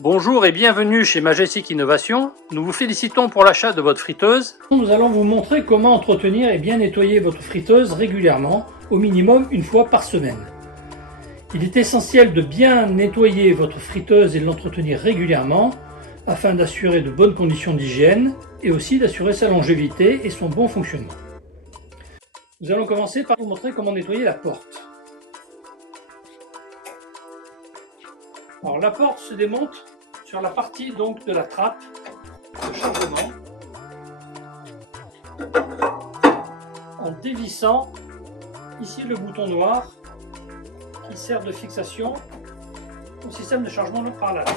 Bonjour et bienvenue chez Majestic Innovation. Nous vous félicitons pour l'achat de votre friteuse. Nous allons vous montrer comment entretenir et bien nettoyer votre friteuse régulièrement, au minimum une fois par semaine. Il est essentiel de bien nettoyer votre friteuse et de l'entretenir régulièrement afin d'assurer de bonnes conditions d'hygiène et aussi d'assurer sa longévité et son bon fonctionnement. Nous allons commencer par vous montrer comment nettoyer la porte. Alors la porte se démonte sur la partie donc de la trappe de chargement en dévissant ici le bouton noir qui sert de fixation au système de chargement par la lampe.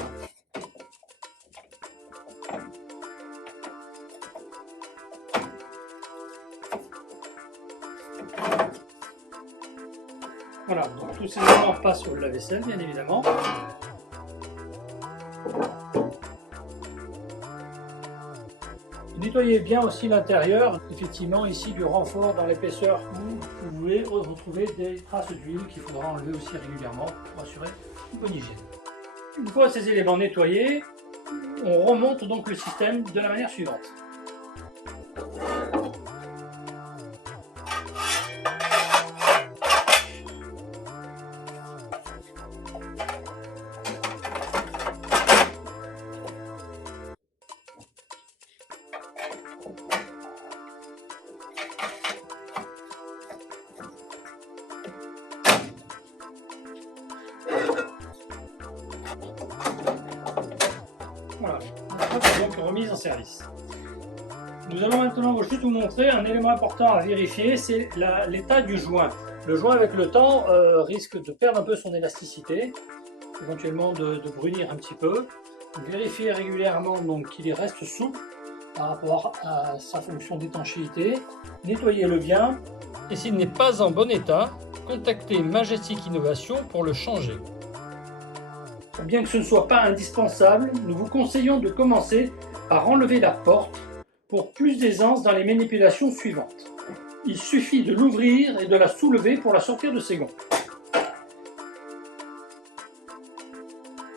Voilà, donc tous ces éléments passent au lave-vaisselle bien évidemment. Nettoyez bien aussi l'intérieur, effectivement ici du renfort dans l'épaisseur où vous pouvez retrouver des traces d'huile qu'il faudra enlever aussi régulièrement pour assurer une bonne hygiène. Une fois ces éléments nettoyés, on remonte donc le système de la manière suivante. Voilà, donc remise en service. Nous allons maintenant juste vous montrer un élément important à vérifier, c'est l'état du joint. Le joint avec le temps risque de perdre un peu son élasticité, éventuellement de brunir un petit peu. Vérifiez régulièrement qu'il reste souple par rapport à sa fonction d'étanchéité. Nettoyez-le bien. Et s'il n'est pas en bon état, contactez Majestic Innovation pour le changer. Bien que ce ne soit pas indispensable, nous vous conseillons de commencer par enlever la porte pour plus d'aisance dans les manipulations suivantes. Il suffit de l'ouvrir et de la soulever pour la sortir de ses gonds.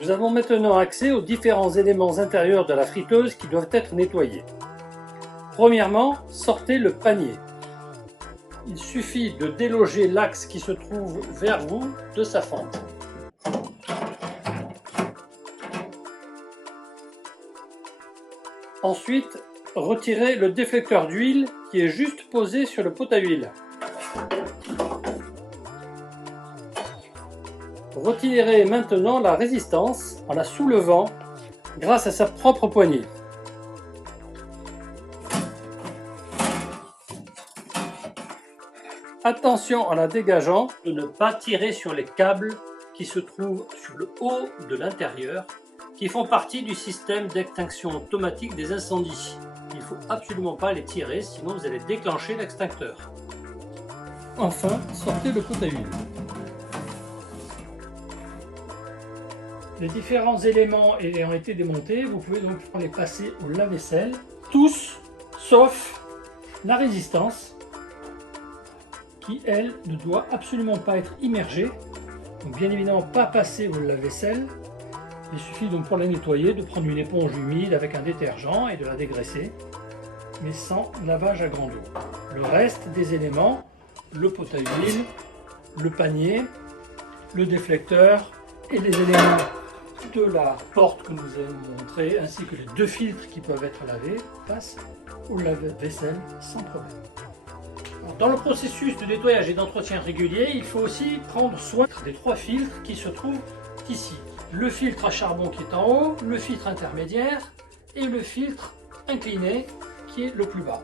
Nous avons maintenant accès aux différents éléments intérieurs de la friteuse qui doivent être nettoyés. Premièrement, sortez le panier. Il suffit de déloger l'axe qui se trouve vers vous de sa fente. Ensuite, retirez le déflecteur d'huile qui est juste posé sur le pot à huile. Retirez maintenant la résistance en la soulevant grâce à sa propre poignée. Attention en la dégageant de ne pas tirer sur les câbles qui se trouvent sur le haut de l'intérieur, qui font partie du système d'extinction automatique des incendies. Il ne faut absolument pas les tirer, sinon vous allez déclencher l'extincteur. Enfin, sortez le pot à huile. Les différents éléments ayant été démontés, vous pouvez donc les passer au lave-vaisselle, tous sauf la résistance, qui elle ne doit absolument pas être immergée, donc bien évidemment pas passer au lave-vaisselle. Il suffit donc pour la nettoyer de prendre une éponge humide avec un détergent et de la dégraisser, mais sans lavage à grande eau. Le reste des éléments, le pot à huile, le panier, le déflecteur et les éléments de la porte que nous avons montré, ainsi que les deux filtres qui peuvent être lavés, passent au lave-vaisselle sans problème. Alors, dans le processus de nettoyage et d'entretien régulier, il faut aussi prendre soin des trois filtres qui se trouvent ici. Le filtre à charbon qui est en haut, le filtre intermédiaire et le filtre incliné qui est le plus bas.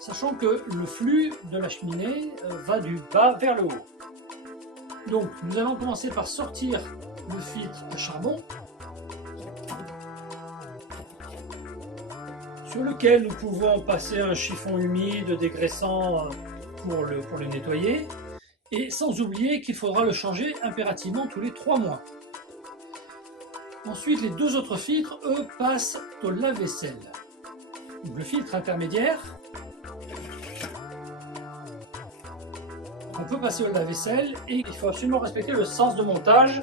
Sachant que le flux de la cheminée va du bas vers le haut. Donc nous allons commencer par sortir le filtre à charbon sur lequel nous pouvons passer un chiffon humide dégraissant pour le nettoyer, et sans oublier qu'il faudra le changer impérativement tous les 3 mois. Ensuite, les deux autres filtres, eux, passent au lave-vaisselle. Le filtre intermédiaire, on peut passer au lave-vaisselle et il faut absolument respecter le sens de montage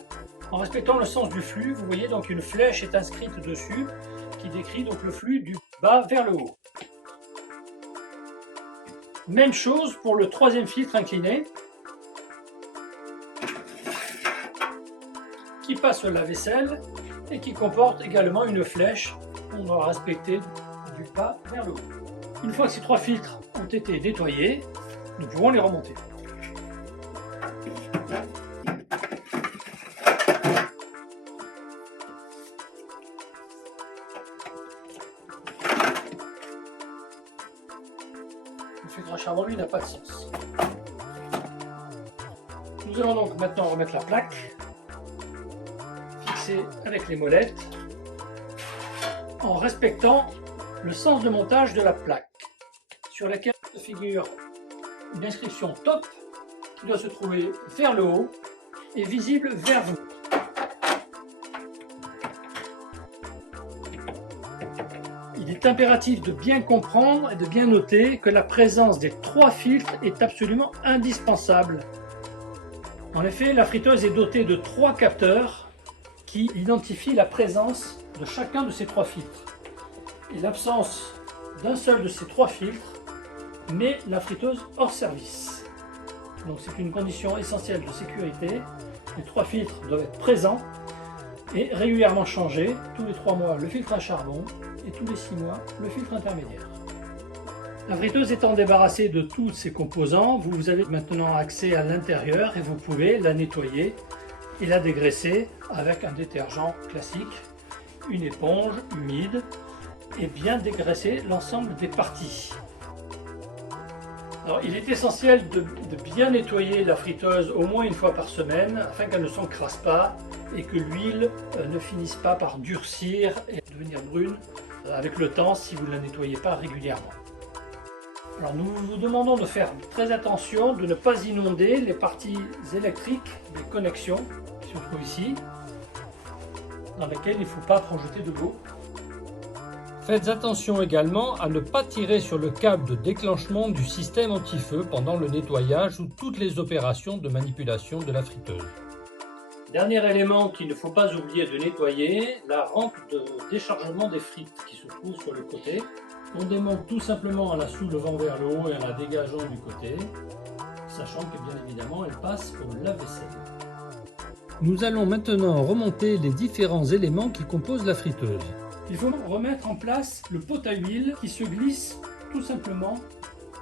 En respectant le sens du flux, vous voyez donc une flèche est inscrite dessus qui décrit donc le flux du bas vers le haut. Même chose pour le troisième filtre incliné qui passe au lave-vaisselle et qui comporte également une flèche qu'on doit respecter du bas vers le haut. Une fois que ces trois filtres ont été nettoyés, nous pouvons les remonter. Le filtre à charbon, lui, n'a pas de sens. Nous allons donc maintenant remettre la plaque fixée avec les molettes en respectant le sens de montage de la plaque sur laquelle figure une inscription top qui doit se trouver vers le haut et visible vers vous. Il est impératif de bien comprendre et de bien noter que la présence des trois filtres est absolument indispensable. En effet, la friteuse est dotée de trois capteurs qui identifient la présence de chacun de ces trois filtres. Et l'absence d'un seul de ces trois filtres met la friteuse hors service. Donc c'est une condition essentielle de sécurité. Les trois filtres doivent être présents et régulièrement changés. Tous les 3 mois le filtre à charbon et tous les 6 mois le filtre intermédiaire. La friteuse étant débarrassée de tous ses composants, vous avez maintenant accès à l'intérieur et vous pouvez la nettoyer et la dégraisser avec un détergent classique, une éponge humide et bien dégraisser l'ensemble des parties. Alors, il est essentiel de bien nettoyer la friteuse au moins une fois par semaine afin qu'elle ne s'encrasse pas et que l'huile ne finisse pas par durcir et devenir brune avec le temps si vous ne la nettoyez pas régulièrement. Alors, nous vous demandons de faire très attention de ne pas inonder les parties électriques des connexions qui se trouvent ici, dans lesquelles il ne faut pas projeter de l'eau. Faites attention également à ne pas tirer sur le câble de déclenchement du système anti-feu pendant le nettoyage ou toutes les opérations de manipulation de la friteuse. Dernier élément qu'il ne faut pas oublier de nettoyer, la rampe de déchargement des frites qui se trouve sur le côté. On démonte tout simplement en la soulevant vers le haut et en la dégageant du côté, sachant que bien évidemment elle passe au lave-vaisselle. Nous allons maintenant remonter les différents éléments qui composent la friteuse. Il faut remettre en place le pot à huile qui se glisse tout simplement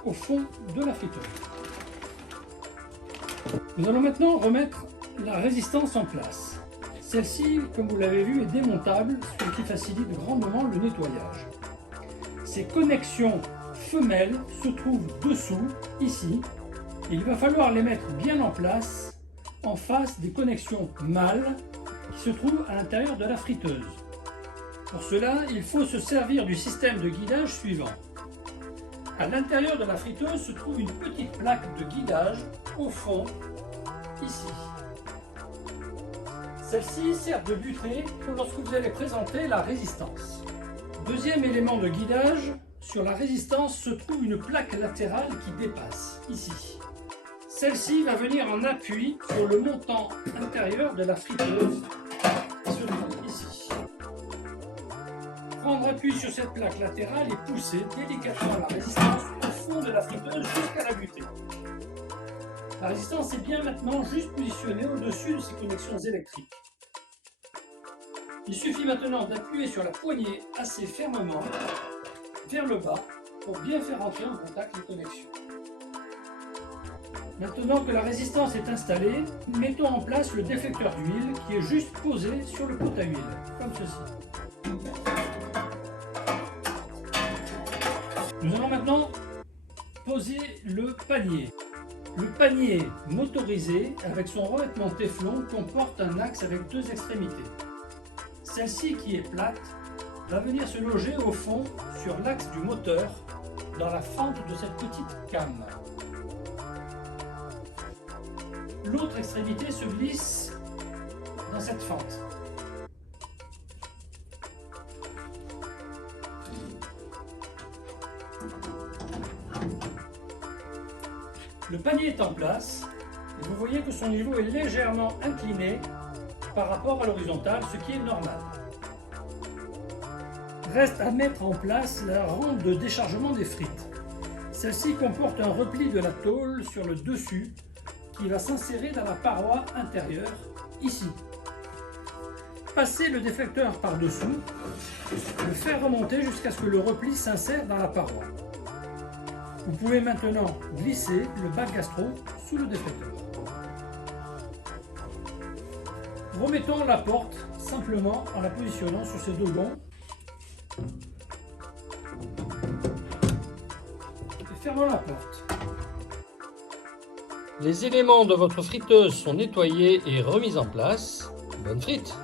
au fond de la friteuse. Nous allons maintenant remettre la résistance en place. Celle-ci, comme vous l'avez vu, est démontable, ce qui facilite grandement le nettoyage. Ces connexions femelles se trouvent dessous, ici, et il va falloir les mettre bien en place en face des connexions mâles qui se trouvent à l'intérieur de la friteuse. Pour cela, il faut se servir du système de guidage suivant. À l'intérieur de la friteuse se trouve une petite plaque de guidage au fond, ici. Celle-ci sert de butée lorsque vous allez présenter la résistance. Deuxième élément de guidage, sur la résistance se trouve une plaque latérale qui dépasse, ici. Celle-ci va venir en appui sur le montant intérieur de la friteuse qui se trouve ici. Prendre appui sur cette plaque latérale et pousser délicatement la résistance au fond de la friteuse jusqu'à la butée. La résistance est bien maintenant juste positionnée au-dessus de ces connexions électriques. Il suffit maintenant d'appuyer sur la poignée assez fermement vers le bas pour bien faire entrer en contact les connexions. Maintenant que la résistance est installée, mettons en place le déflecteur d'huile qui est juste posé sur le pot à huile, comme ceci. Nous allons maintenant poser le panier. Le panier motorisé avec son revêtement téflon comporte un axe avec 2 extrémités. Celle-ci qui est plate va venir se loger au fond sur l'axe du moteur dans la fente de cette petite came. L'autre extrémité se glisse dans cette fente. Le panier est en place et vous voyez que son niveau est légèrement incliné par rapport à l'horizontale, ce qui est normal. Reste à mettre en place la rampe de déchargement des frites. Celle-ci comporte un repli de la tôle sur le dessus qui va s'insérer dans la paroi intérieure, ici. Passez le déflecteur par-dessous, le faire remonter jusqu'à ce que le repli s'insère dans la paroi. Vous pouvez maintenant glisser le bac gastro sous le déflecteur. Remettons la porte simplement en la positionnant sur ces deux gonds. Et fermons la porte. Les éléments de votre friteuse sont nettoyés et remis en place. Bonne frite!